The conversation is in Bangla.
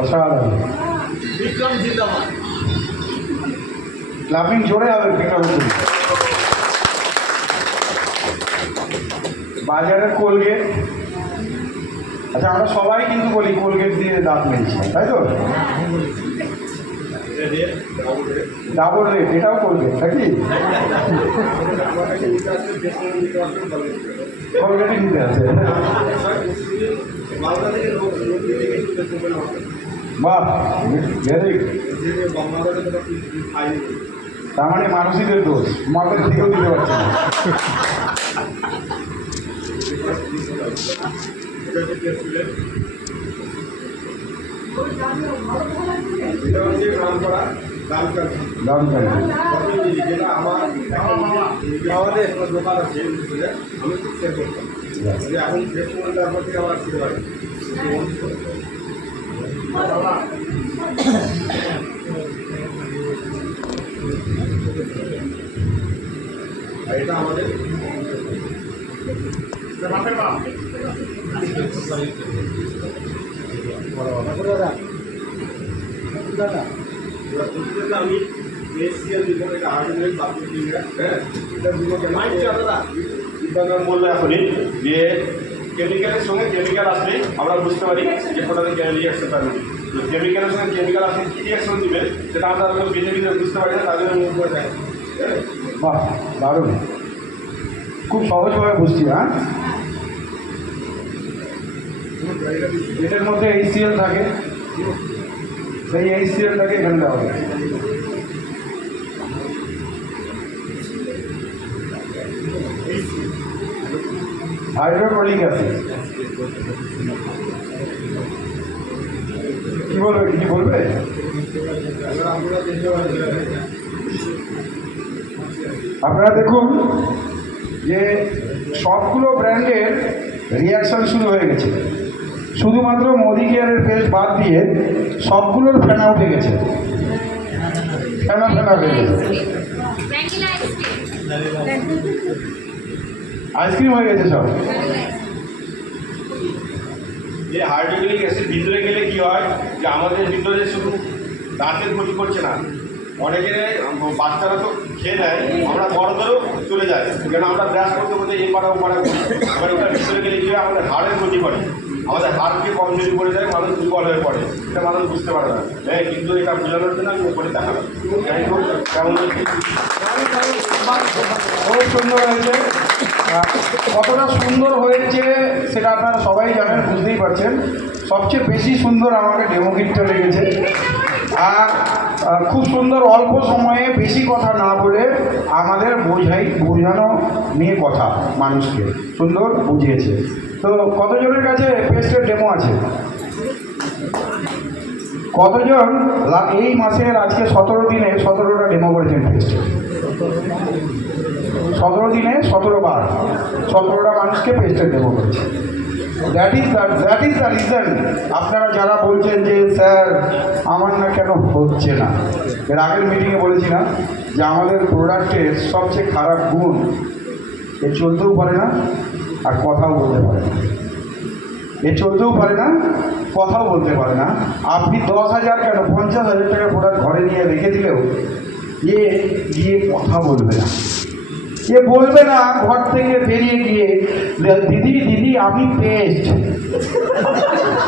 অসাধারণ। বিক্রম জিন্দাবাদ। ক্লাপিং জোরে হবে বিক্রম। বাজারের কোলগেট, আচ্ছা আমরা সবাই কিন্তু বলি কোলগেট দিয়ে দাঁত মেরেছি, তাই তো? ডাবল রেট, এটাও কোলগেট নাকি? কোলগেটই নিতে আছে। বাহ, ভেরি গুড। তার মানে মানুষদের দোষ, মালদের দিকেও দিতে পারছে না। যেটা আমাদের দোকান আছে, আমি খুব সেল করতাম। এখন ফ্রেশ মোবাইল তারপর থেকে আমার আসতে পারি। এটা আমাদের আমি বললো এখনই যে কেমিক্যালের সঙ্গে কেমিক্যাল আসলে আমরা বুঝতে পারি যে কোথাতে রিয়াকশন থাকবে। তো কেমিক্যালের সঙ্গে কেমিক্যাল আসলে কী রিয়াকশন দিবে সেটা আমরা বেঁধে বেঁধে বুঝতে পারি না, তার জন্য মুখ করে যায়। বাহ, দারুণ, খুব সহজভাবে বুঝছি। হ্যাঁ, এটার মধ্যে HCl থাকে, সেই HClটাকে এখানে দেওয়া হবে। Hydrochloric acid. কি বলবে, কিছু বলবে? আপনারা দেখুন যে সবগুলো ব্র্যান্ডের রিয়াকশান শুরু হয়ে গেছে, শুধুমাত্র মোদি কেয়ারের পেস্ট বাদ দিয়ে সবগুলোর ফেনা উঠে গেছে, ফেনা হয়ে গেছে, আইসক্রিম হয়ে গেছে সব। যে হাইড্রোক্লোরিক অ্যাসিড ভিতরে গেলে কি হয়, যে আমাদের ভিতরে শুধু দাঁতের ক্ষতি করছে না, অনেকে বাচ্চারা তো খেয়ে নেয়, আমরা বড়দেরও চলে যায়, কেন আমরা ব্রাশ করতে করতে এই পাড়া ও পাড়া করি। এবার ওটা ভিতরে গেলে কি হয়, আমাদের হাড়ের ক্ষতি করে, আমাদের হাড়কে কমজোরি করে যায়, মানুষ দুর্বল হয়ে পড়ে, এটা মানুষ বুঝতে পারে না। হ্যাঁ, কিন্তু এটা বোঝানোর জন্য আমি উপরে দেখালাম। যাই হোক, কেমন খুব সুন্দর হয়েছে। কতটা সুন্দর হয়েছে সেটা আপনারা সবাই জানেন, বুঝতেই পারছেন। সবচেয়ে বেশি সুন্দর আমাকে ডেমো কিটটা লেগেছে। আর খুব সুন্দর, অল্প সময়ে বেশি কথা না বলে আমাদের বোঝানো নিয়ে কথা মানুষকে সুন্দর বুঝিয়েছে। তো কতজনের কাছে পেস্টের ডেমো আছে? কতজন এই মাসের আজকে 17 দিনে 17টা ডেমো করেছেন পেস্টের? 17 দিনে 17 বার 17টা মানুষকে পেস্টের ডেমো করেছে। দ্যাট ইজ দ্য রিজন আপনারা যারা বলছেন যে স্যার আমার না কেন হচ্ছে না। এর আগের মিটিংয়ে বলেছিলাম যে আমাদের প্রোডাক্টের সবচেয়ে খারাপ গুণ, এ চলতেও পারে না আর কথাও বলতে পারে না। এ চলতেও পারে না, কথাও বলতে পারে না। আপনি 10,000 কেন 50,000 টাকা প্রোডাক্ট ঘরে নিয়ে রেখে দিলেও এ গিয়ে কথা বলবে না। এ বলবে না ঘর থেকে বেরিয়ে গিয়ে, দিদি আমি পেস্ট